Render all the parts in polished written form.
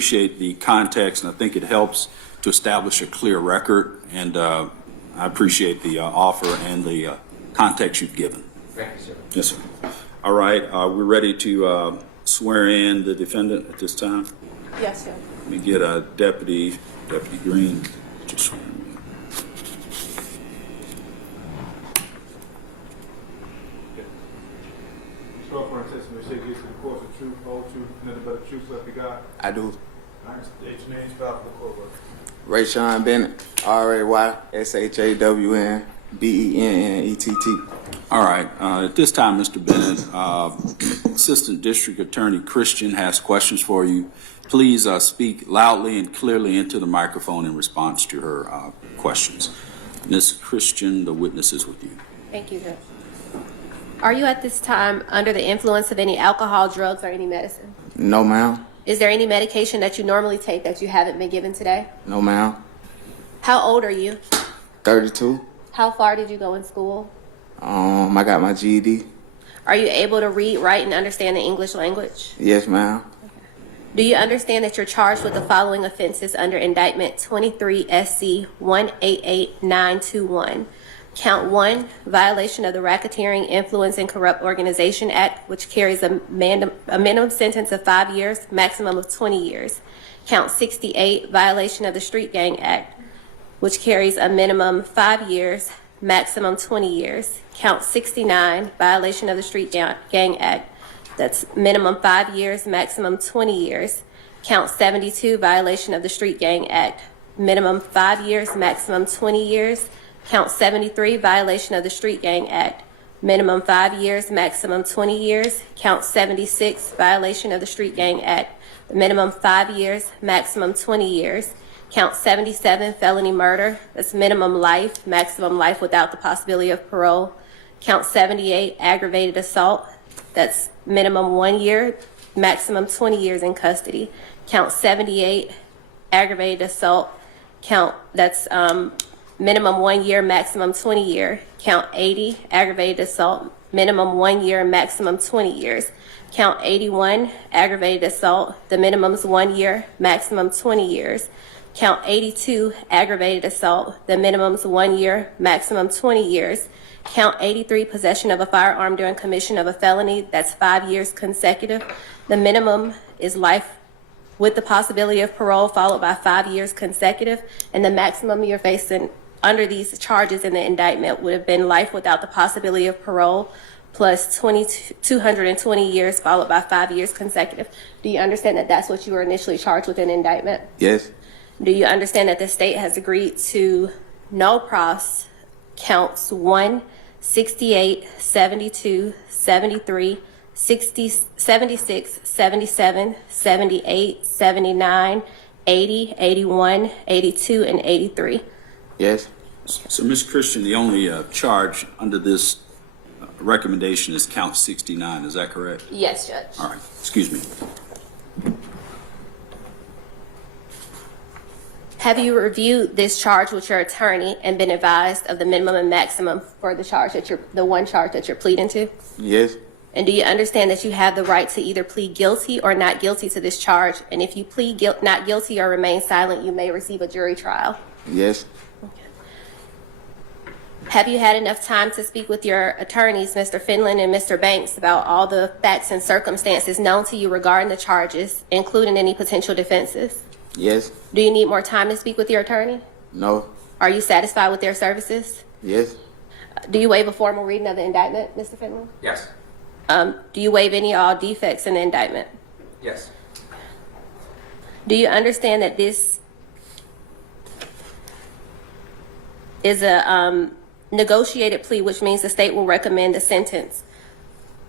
appreciate the context, and I think it helps to establish a clear record, and I appreciate the offer and the context you've given. Thank you, sir. Yes, sir. All right, we're ready to swear in the defendant at this time. Yes, sir. Let me get a Deputy Green to swear in. Swear for testimony, say this to the court, the truth, whole truth, nothing but the truth, so help you God. I do. All right, state your name, spell for the court, bro. Rayshawn Bennett, RAYSHAWNBENNETT. All right, at this time, Mr. Bennett, Assistant District Attorney Christian has questions for you. Please speak loudly and clearly into the microphone in response to her questions. Ms. Christian, the witness is with you. Thank you, Judge. Are you at this time under the influence of any alcohol, drugs, or any medicine? No, ma'am. Is there any medication that you normally take that you haven't been given today? No, ma'am. How old are you? 32. How far did you go in school? I got my GED. Are you able to read, write, and understand the English language? Yes, ma'am. Do you understand that you're charged with the following offenses under indictment 23 SC 188921? Count 1, violation of the Racketeering, Influence, and Corrupt Organization Act, which carries a minimum sentence of 5 years, maximum of 20 years. Count 68, violation of the Street Gang Act, which carries a minimum 5 years, maximum 20 years. Count 69, violation of the Street Gang Act, that's minimum 5 years, maximum 20 years. Count 72, violation of the Street Gang Act, minimum 5 years, maximum 20 years. Count 73, violation of the Street Gang Act, minimum 5 years, maximum 20 years. Count 76, violation of the Street Gang Act, minimum 5 years, maximum 20 years. Count 77, felony murder, that's minimum life, maximum life without the possibility of parole. Count 78, aggravated assault, that's minimum 1 year, maximum 20 years in custody. Count 78, aggravated assault, that's minimum 1 year, maximum 20 year. Count 80, aggravated assault, minimum 1 year, maximum 20 years. Count 81, aggravated assault, the minimum is 1 year, maximum 20 years. Count 82, aggravated assault, the minimum is 1 year, maximum 20 years. Count 83, possession of a firearm during commission of a felony, that's 5 years consecutive. The minimum is life with the possibility of parole, followed by 5 years consecutive, and the maximum you're facing under these charges in the indictment would have been life without the possibility of parole, plus 220 years, followed by 5 years consecutive. Do you understand that that's what you were initially charged with in the indictment? Yes. Do you understand that the state has agreed to no pros counts 1, 68, 72, 73, 60, 76, 77, 78, 79, 80, 81, 82, and 83? Yes. So, Ms. Christian, the only charge under this recommendation is count 69, is that correct? Yes, Judge. All right, excuse me. Have you reviewed this charge with your attorney and been advised of the minimum and maximum for the charge that the one charge that you're pleading to? Yes. And do you understand that you have the right to either plead guilty or not guilty to this charge? And if you plead not guilty or remain silent, you may receive a jury trial. Yes. Have you had enough time to speak with your attorneys, Mr. Finland and Mr. Banks, about all the facts and circumstances known to you regarding the charges, including any potential defenses? Yes. Do you need more time to speak with your attorney? No. Are you satisfied with their services? Yes. Do you waive a formal reading of the indictment, Mr. Finland? Yes. Do you waive any or all defects in the indictment? Yes. Do you understand that this is a negotiated plea, which means the state will recommend a sentence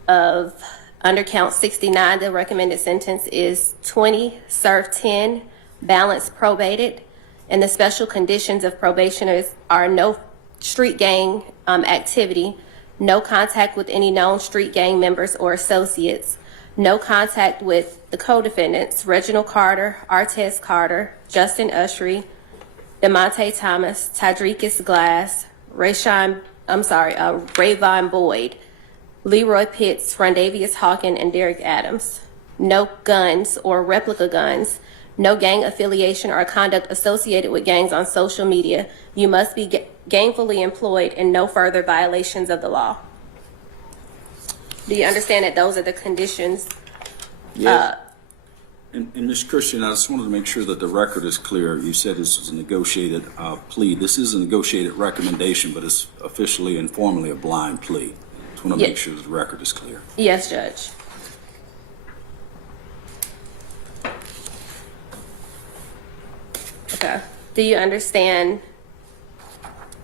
of, under count 69, the recommended sentence is 20, serve 10, balance probated, and the special conditions of probationers are no street gang activity, no contact with any known street gang members or associates, no contact with the co-defendants, Reginald Carter, Artez Carter, Justin Ushery, DeMonte Thomas, Tydrekus Glass, Rayvon Boyd, Leroy Pitts, Rondavius Hawkins, and Derek Adams. No guns or replica guns, no gang affiliation or conduct associated with gangs on social media. You must be gainfully employed and no further violations of the law. Do you understand that those are the conditions? Yes. And Ms. Christian, I just wanted to make sure that the record is clear. You said this was a negotiated plea. This is a negotiated recommendation, but it's officially and formally a blind plea. Just want to make sure that the record is clear. Yes, Judge. Okay. Do you understand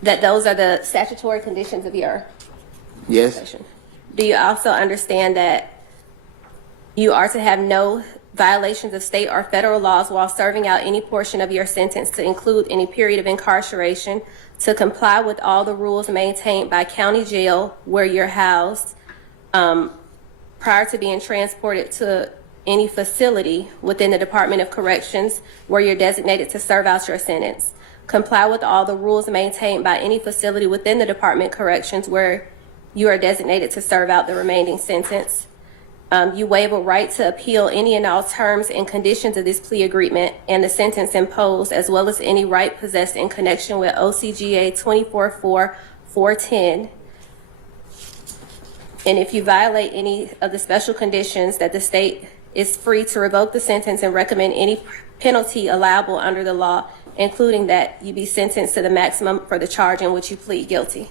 that those are the statutory conditions of your Yes. session? Do you also understand that you are to have no violations of state or federal laws while serving out any portion of your sentence, to include any period of incarceration, to comply with all the rules maintained by county jail where you're housed prior to being transported to any facility within the Department of Corrections where you're designated to serve out your sentence, comply with all the rules maintained by any facility within the Department of Corrections where you are designated to serve out the remaining sentence. You waive a right to appeal any and all terms and conditions of this plea agreement and the sentence imposed, as well as any right possessed in connection with OCGA 244410. And if you violate any of the special conditions, that the state is free to revoke the sentence and recommend any penalty allowable under the law, including that you be sentenced to the maximum for the charge in which you plead guilty.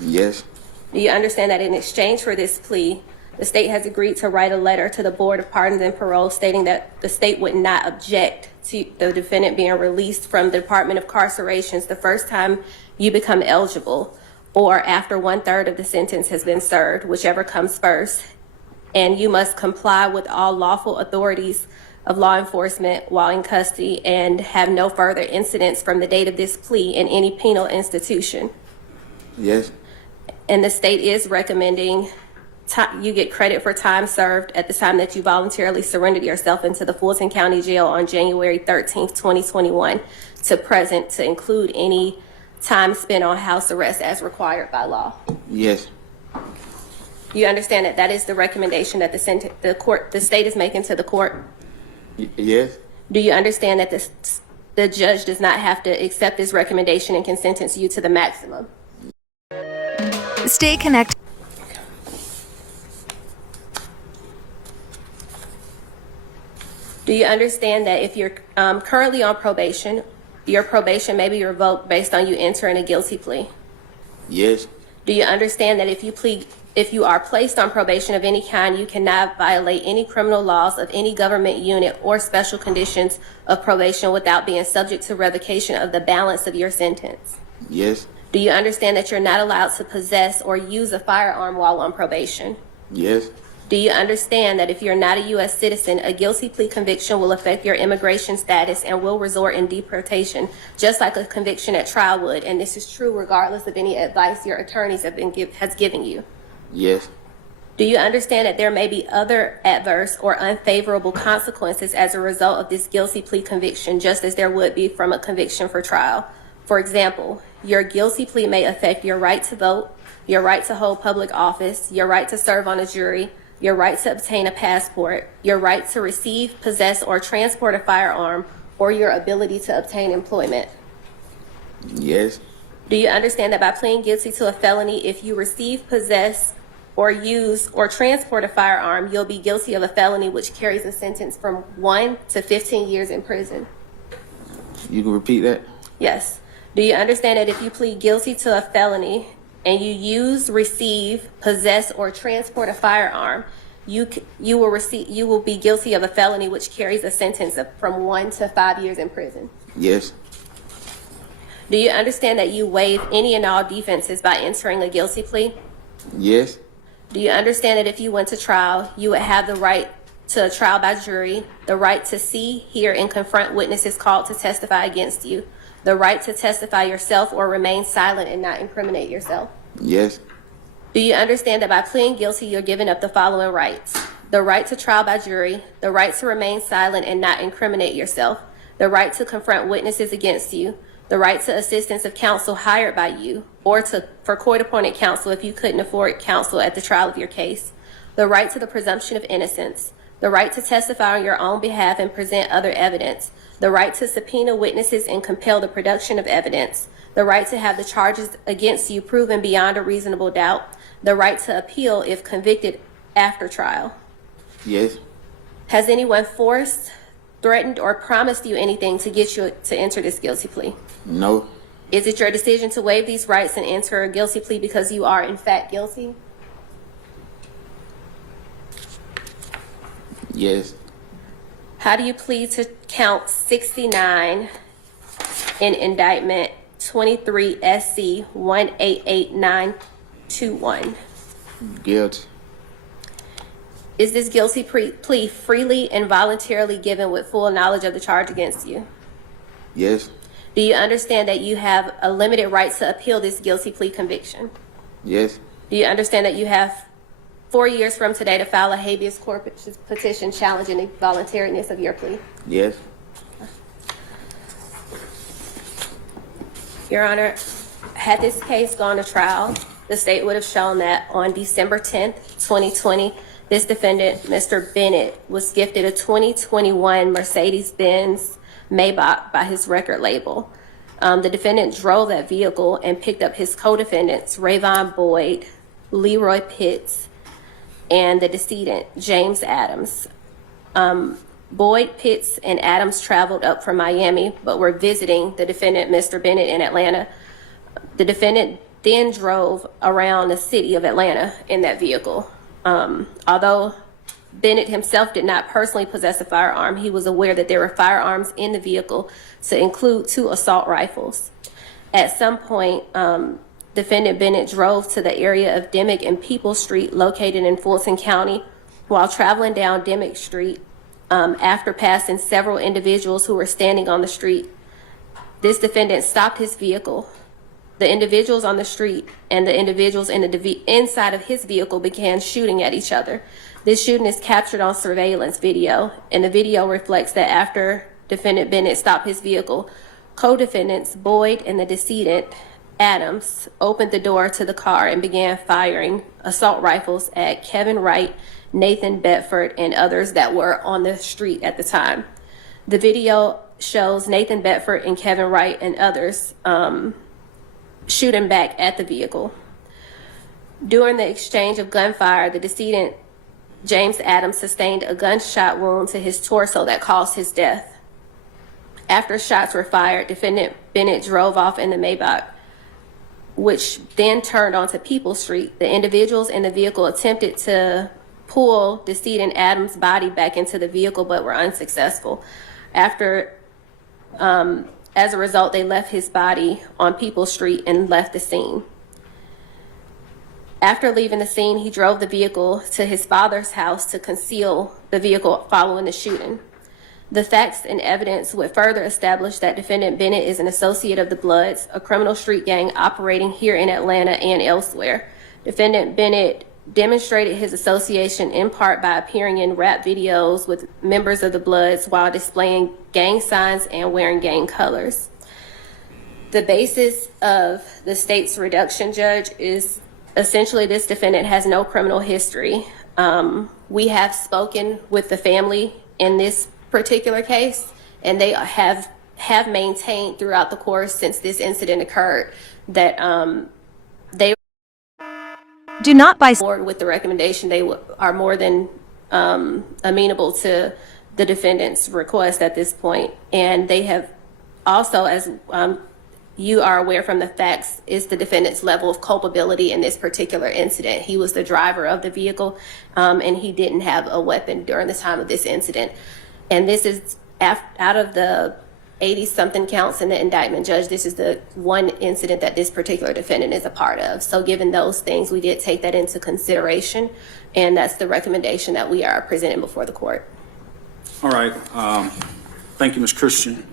Yes. Do you understand that in exchange for this plea, the state has agreed to write a letter to the Board of Pardons and Parole stating that the state would not object to the defendant being released from the Department of Carcerations the first time you become eligible, or after 1/3 of the sentence has been served, whichever comes first, and you must comply with all lawful authorities of law enforcement while in custody and have no further incidents from the date of this plea in any penal institution. Yes. And the state is recommending you get credit for time served at the time that you voluntarily surrendered yourself into the Fulton County Jail on January 13th, 2021 to present, to include any time spent on house arrest as required by law. Yes. You understand that that is the recommendation that the state is making to the court? Yes. Do you understand that the judge does not have to accept this recommendation and can sentence you to the maximum? Stay connected. Do you understand that if you're currently on probation, your probation may be revoked based on you entering a guilty plea? Yes. Do you understand that if you are placed on probation of any kind, you cannot violate any criminal laws of any government unit or special conditions of probation without being subject to revocation of the balance of your sentence? Yes. Do you understand that you're not allowed to possess or use a firearm while on probation? Yes. Do you understand that if you're not a U.S. citizen, a guilty plea conviction will affect your immigration status and will result in deportation, just like a conviction at trial would? And this is true regardless of any advice your attorneys has given you. Yes. Do you understand that there may be other adverse or unfavorable consequences as a result of this guilty plea conviction, just as there would be from a conviction for trial? For example, your guilty plea may affect your right to vote, your right to hold public office, your right to serve on a jury, your right to obtain a passport, your right to receive, possess, or transport a firearm, or your ability to obtain employment. Yes. Do you understand that by pleading guilty to a felony, if you receive, possess, or use, or transport a firearm, you'll be guilty of a felony which carries a sentence from 1 to 15 years in prison? You can repeat that? Yes. Do you understand that if you plead guilty to a felony and you use, receive, possess, or transport a firearm, you will be guilty of a felony which carries a sentence of from 1 to 5 years in prison? Yes. Do you understand that you waive any and all defenses by entering a guilty plea? Yes. Do you understand that if you went to trial, you would have the right to a trial by jury, the right to see, hear, and confront witnesses called to testify against you, the right to testify yourself or remain silent and not incriminate yourself? Yes. Do you understand that by pleading guilty, you're giving up the following rights: the right to trial by jury, the right to remain silent and not incriminate yourself, the right to confront witnesses against you, the right to assistance of counsel hired by you, or for court-appointed counsel if you couldn't afford counsel at the trial of your case, the right to the presumption of innocence, the right to testify on your own behalf and present other evidence, the right to subpoena witnesses and compel the production of evidence, the right to have the charges against you proven beyond a reasonable doubt, the right to appeal if convicted after trial. Yes. Has anyone forced, threatened, or promised you anything to get you to enter this guilty plea? No. Is it your decision to waive these rights and enter a guilty plea because you are in fact guilty? Yes. How do you plead to count 69 in indictment 23 SC 188921? Guilty. Is this guilty plea freely and voluntarily given with full knowledge of the charge against you? Yes. Do you understand that you have a limited right to appeal this guilty plea conviction? Yes. Do you understand that you have 4 years from today to file a habeas corpus petition challenging the voluntariness of your plea? Yes. Your Honor, had this case gone to trial, the state would have shown that on December 10th, 2020, this defendant, Mr. Bennett, was gifted a 2021 Mercedes-Benz Maybach by his record label. The defendant drove that vehicle and picked up his co-defendants, Rayvon Boyd, Leroy Pitts, and the decedent, James Adams. Boyd, Pitts, and Adams traveled up from Miami, but were visiting the defendant, Mr. Bennett, in Atlanta. The defendant then drove around the city of Atlanta in that vehicle. Although Bennett himself did not personally possess a firearm, he was aware that there were firearms in the vehicle, to include 2 assault rifles. At some point, defendant Bennett drove to the area of Dimmick and People Street, located in Fulton County. While traveling down Dimmick Street, after passing several individuals who were standing on the street, this defendant stopped his vehicle. The individuals on the street and the individuals in the inside of his vehicle began shooting at each other. This shooting is captured on surveillance video, and the video reflects that after defendant Bennett stopped his vehicle, co-defendants Boyd and the decedent Adams opened the door to the car and began firing assault rifles at Kevin Wright, Nathan Bedford, and others that were on the street at the time. The video shows Nathan Bedford and Kevin Wright and others shooting back at the vehicle. During the exchange of gunfire, the decedent James Adams sustained a gunshot wound to his torso that caused his death. After shots were fired, defendant Bennett drove off in the Maybach, which then turned onto People Street. The individuals in the vehicle attempted to pull decedent Adams' body back into the vehicle, but were unsuccessful. As a result, they left his body on People Street and left the scene. After leaving the scene, he drove the vehicle to his father's house to conceal the vehicle following the shooting. The facts and evidence would further establish that defendant Bennett is an associate of the Bloods, a criminal street gang operating here in Atlanta and elsewhere. Defendant Bennett demonstrated his association in part by appearing in rap videos with members of the Bloods while displaying gang signs and wearing gang colors. The basis of the state's reduction, Judge, is essentially this defendant has no criminal history. We have spoken with the family in this particular case, and they have maintained throughout the course since this incident occurred that they Do not buy. forward with the recommendation. They are more than amenable to the defendant's request at this point. And they have also, as you are aware from the facts, is the defendant's level of culpability in this particular incident. He was the driver of the vehicle, and he didn't have a weapon during the time of this incident. And this is out of the 80-something counts in the indictment, Judge, this is the one incident that this particular defendant is a part of. So given those things, we did take that into consideration, and that's the recommendation that we are presenting before the court. All right. Thank you, Ms. Christian.